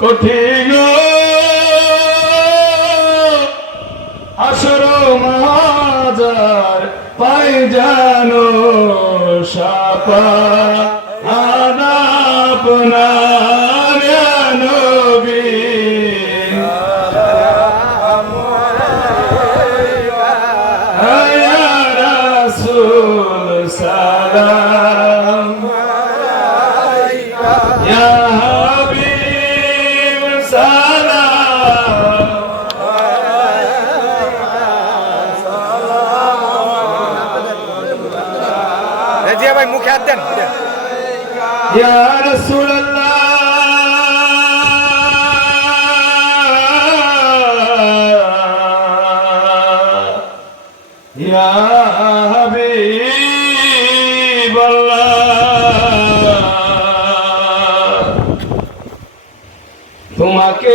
কঠিন আসর মাজার পাই জানো সাপা আপনার নবী। জিয়া ভাই মুখে হাত দেন। তোমাকে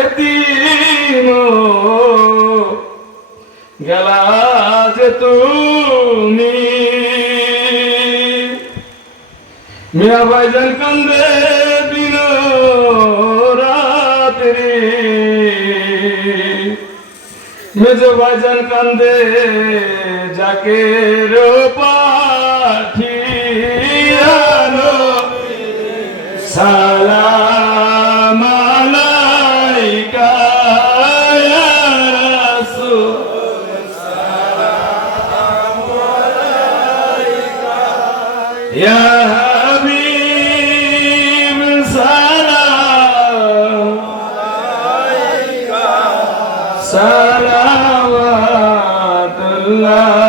এতিম গেলা যে তুমি। মিয়া ভাইজান কান্দে দিন রাত্রি। মেজ ভাইজান কান্দে যাকে পাঠিয়ানো সালাম ইয়া হাবিব সালাম সালাওয়াতুল্লাহ সবাই